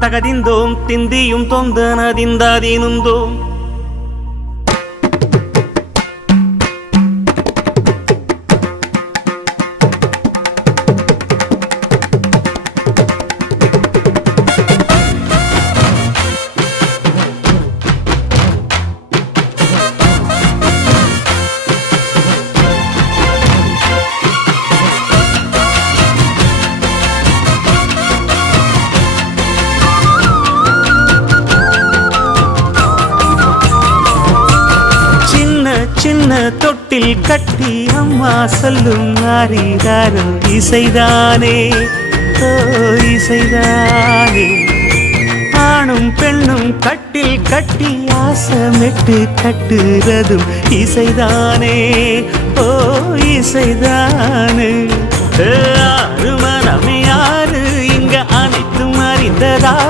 தகதிந்தோம் திந்தியும் தொந்தனதிந்தாதீனுந்தோம் சின்ன தொட்டில் கட்டி அம்மா சொல்லும் நாரிதாரும் இசைதானே ஓ இசைதானே ஆணும் பெண்ணும் கட்டில் கட்டி ஆசமிட்டு கட்டுறதும் இசைதானே ஓ இசைதானே ஆறு மனமே யாரு இங்க அனைத்தும் அறிந்ததா